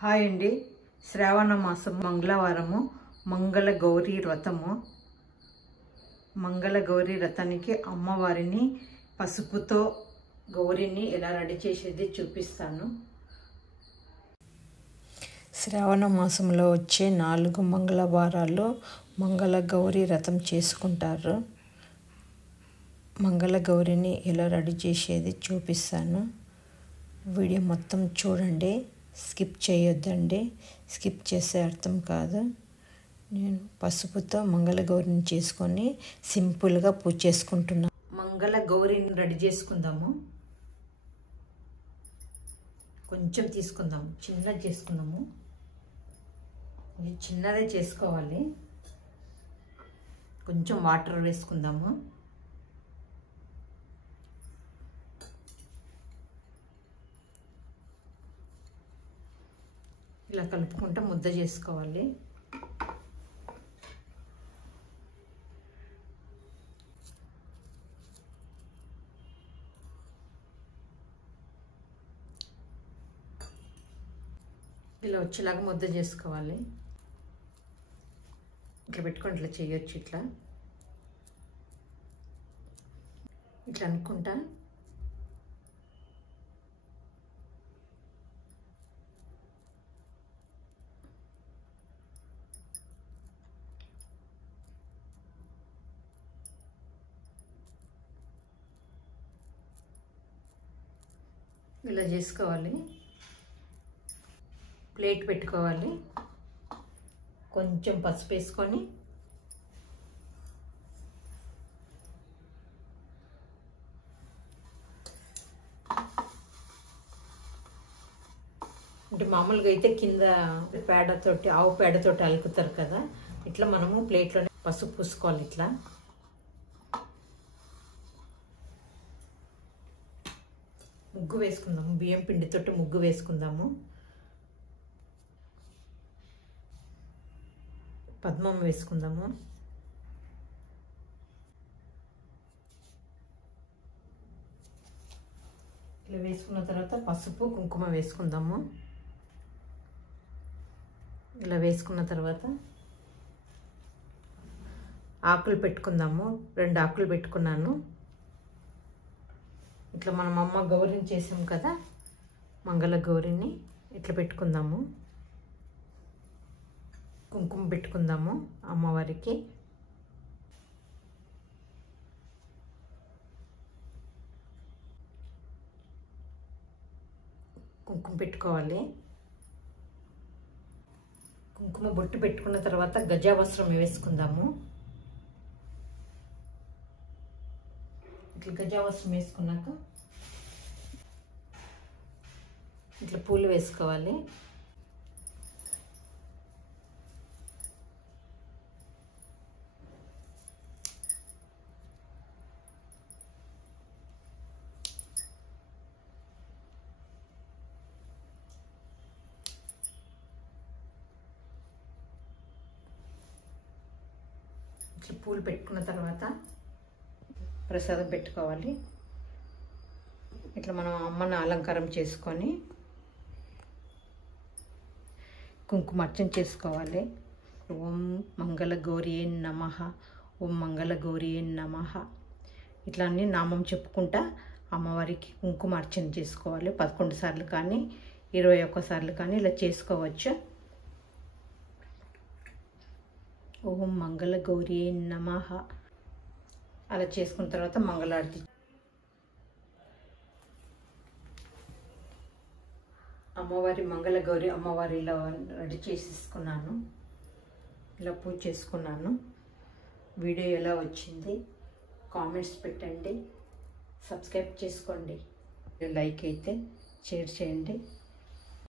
Hi అండి. శ్రావణ మాసం మంగళవారము మంగళ గౌరీ వ్రతము. మంగళ గౌరీ వ్రతానికి అమ్మవారిని పసుపుతో గౌరీని ఎలా రెడీ చేసేది చూపిస్తాను. శ్రావణ మాసంలో వచ్చే 4 మంగళవారాలు మంగళ గౌరీ వ్రతం చేసుకుంటారు. మంగళ గౌరీని ఎలా రెడీ చేసేది చూపిస్తాను. వీడియో మొత్తం చూడండి, స్కిప్ చేయొద్దండి. స్కిప్ చేస్తే అర్థం కాదు. నేను పసుపుతో మంగళ గౌరిని చేసుకొని సింపుల్గా పూజ చేసుకుంటున్నాను. మంగళ గౌరిని రెడీ చేసుకుందాము. కొంచెం తీసుకుందాము, చిన్నది చేసుకుందాము. ఇది చిన్నదే చేసుకోవాలి. కొంచెం వాటర్ వేసుకుందాము. ఇలా కలుపుకుంటూ ముద్ద చేసుకోవాలి. ఇలా వచ్చేలాగా ముద్ద చేసుకోవాలి. ఇట్లా పెట్టుకొని ఇట్లా చేయొచ్చు. ఇట్లా ఇట్లా అనుకుంటా ఇలా చేసుకోవాలి. ప్లేట్ పెట్టుకోవాలి. కొంచెం పసుపు వేసుకొని అంటే మామూలుగా అయితే కింద పేడతోటి ఆవు పేడతోటి అలుకుతారు కదా, ఇట్లా మనము ప్లేట్లోనే పసుపు పూసుకోవాలి. ఇట్లా ముగ్గు వేసుకుందాము. బియ్యం పిండితోటి ముగ్గు వేసుకుందాము. పద్మం వేసుకుందాము. ఇలా వేసుకున్న తర్వాత పసుపు కుంకుమ వేసుకుందాము. ఇలా వేసుకున్న తర్వాత ఆకులు పెట్టుకుందాము. 2 ఆకులు పెట్టుకున్నాను. ఇట్లా మనం అమ్మ గౌరిని చేసాం కదా, మంగళ గౌరిని ఇట్లా పెట్టుకుందాము. కుంకుమ పెట్టుకుందాము అమ్మవారికి. కుంకుమ పెట్టుకోవాలి. కుంకుమ బొట్టు పెట్టుకున్న తర్వాత గజావస్త్రం వేసుకుందాము. ఇట్లా గజావస్త్రం వేసుకున్నాక ఇట్లా పూలు వేసుకోవాలి. ఇట్లా పూలు పెట్టుకున్న తర్వాత ప్రసాదం పెట్టుకోవాలి. ఇట్లా మనం అమ్మని అలంకారం చేసుకొని కుంకుమార్చన చేసుకోవాలి. ఓం మంగళ గౌరీ నమః, ఓం మంగళ గౌరీ నమః. ఇట్లా అన్ని నామం చెప్పుకుంటా అమ్మవారికి కుంకుమార్చన చేసుకోవాలి. 11 సార్లు కానీ 21 సార్లు కానీ ఇలా చేసుకోవచ్చు. ఓం మంగళ గౌరీ నమః అలా చేసుకున్న తర్వాత మంగళారతి. అమ్మవారి మంగళ గౌరీ అమ్మవారి ఇలా రెడీ చేసేసుకున్నాను. ఇలా పూజ చేసుకున్నాను. వీడియో ఎలా వచ్చింది కామెంట్స్ పెట్టండి, సబ్స్క్రైబ్ చేసుకోండి. లైక్ అయితే షేర్ చేయండి.